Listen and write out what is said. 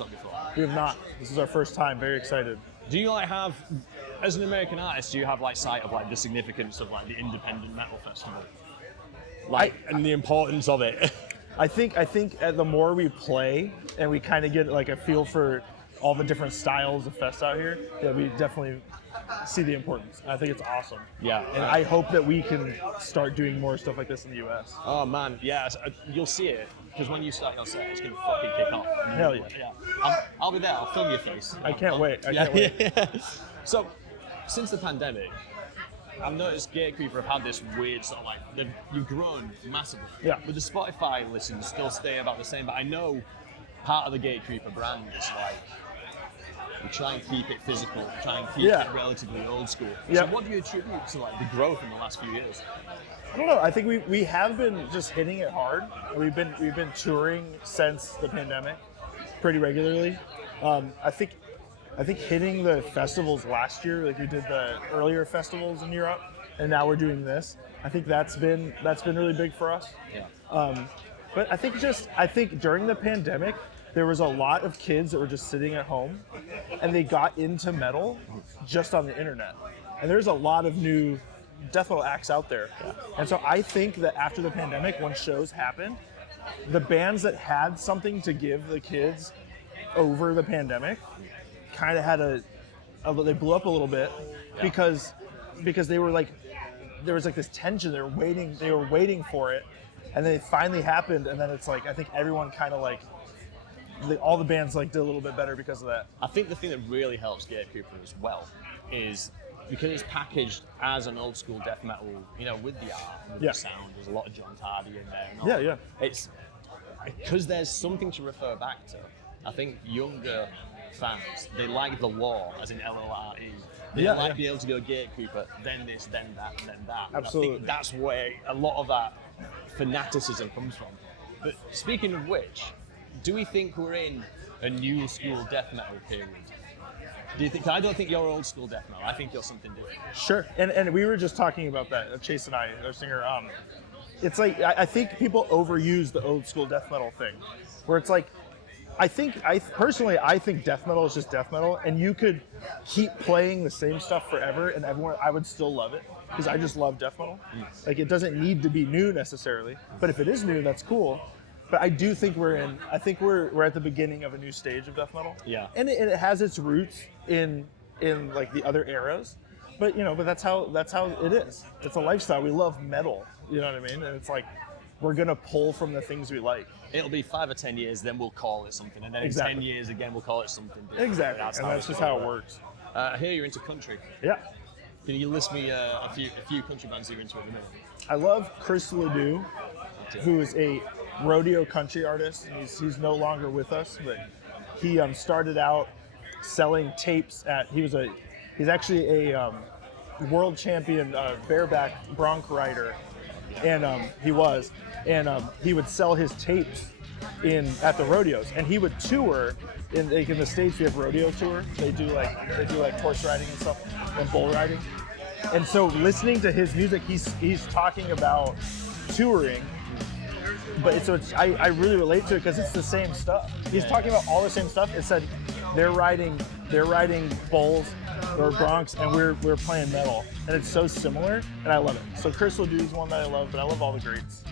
Woodstock before? We have not. This is our first time. Very excited. Do you like have, as an American artist, do you have like sight of like the significance of like the independent metal festival, like and the importance of it? I think the more we play and we kind of get like a feel for all the different styles of fests out here, yeah, we definitely see the importance. I think it's awesome. Yeah. And I hope that we can start doing more stuff like this in the U.S. Oh man, yeah, you'll see it because when you start your set, it's gonna fucking kick off. Hell yeah. Yeah. I'll be there. I'll film your face. I can't wait. I can't wait. Yeah. So, since the pandemic, I've noticed Gatecreeper have had this weird sort of like you've grown massively. Yeah. But the Spotify listens still stay about the same. But I know part of the Gatecreeper brand is like we try and keep it physical, try and keep it relatively old school. Yeah. So what do you attribute to like the growth in the last few years? I don't know. I think we have been just hitting it hard. We've been touring since the pandemic pretty regularly. I think hitting the festivals last year, like we did the earlier festivals in Europe, and now we're doing this. I think that's been really big for us. Yeah. But I think during the pandemic, there was a lot of kids that were just sitting at home, and they got into metal just on the internet. And there's a lot of new death metal acts out there. Yeah. And so I think that after the pandemic, when shows happened, the bands that had something to give the kids over the pandemic kind of had they blew up a little bit because they were like, there was like this tension. They were waiting for it, and then it finally happened. And then it's like, I think everyone kind of like, all the bands like did a little bit better because of that. I think the thing that really helps Gatecreeper as well is because it's packaged as an old school death metal, you know, with the art, with the sound. There's a lot of John Tardy in there. And all. Yeah. It's because there's something to refer back to. I think younger fans, they like the lore, as in LORE. They like being able to go Gatecreeper, then this, then that, then that. Absolutely. I think that's where a lot of that fanaticism comes from. But speaking of which, do we think we're in a new school death metal period? Do you think? I don't think you're old school death metal. I think you're something different. Sure. And we were just talking about that, Chase and I, our singer. It's like, I think people overuse the old school death metal thing, where it's like, I think death metal is just death metal, and you could keep playing the same stuff forever, and I would still love it, because I just love death metal. Like, it doesn't need to be new necessarily, but if it is new, that's cool. But I do think we're at the beginning of a new stage of death metal. Yeah. And it has its roots in like the other eras, but that's how it is. It's a lifestyle. We love metal. You know what I mean? And it's like, we're gonna pull from the things we like. It'll be 5 or 10 years, then we'll call it something, and then in 10 years again, we'll call it something different. Exactly. That's just how it works. I hear you're into country. Yeah. Can you list me a few country bands you're into at the minute? I love Chris Ledoux, who is a rodeo country artist. He's no longer with us, but he started out selling tapes he's actually a world champion bareback bronc rider, and he would sell his tapes at the rodeos, and he would tour in the States. We have rodeo tour. They do like horse riding and stuff, and bull riding. And so listening to his music, he's talking about touring, but I really relate to it because it's the same stuff. He's talking about all the same stuff. It said they're riding bulls or broncs, and we're playing metal, and it's so similar, and I love it. So Chris Ledoux is one that I love, but I love all the greats.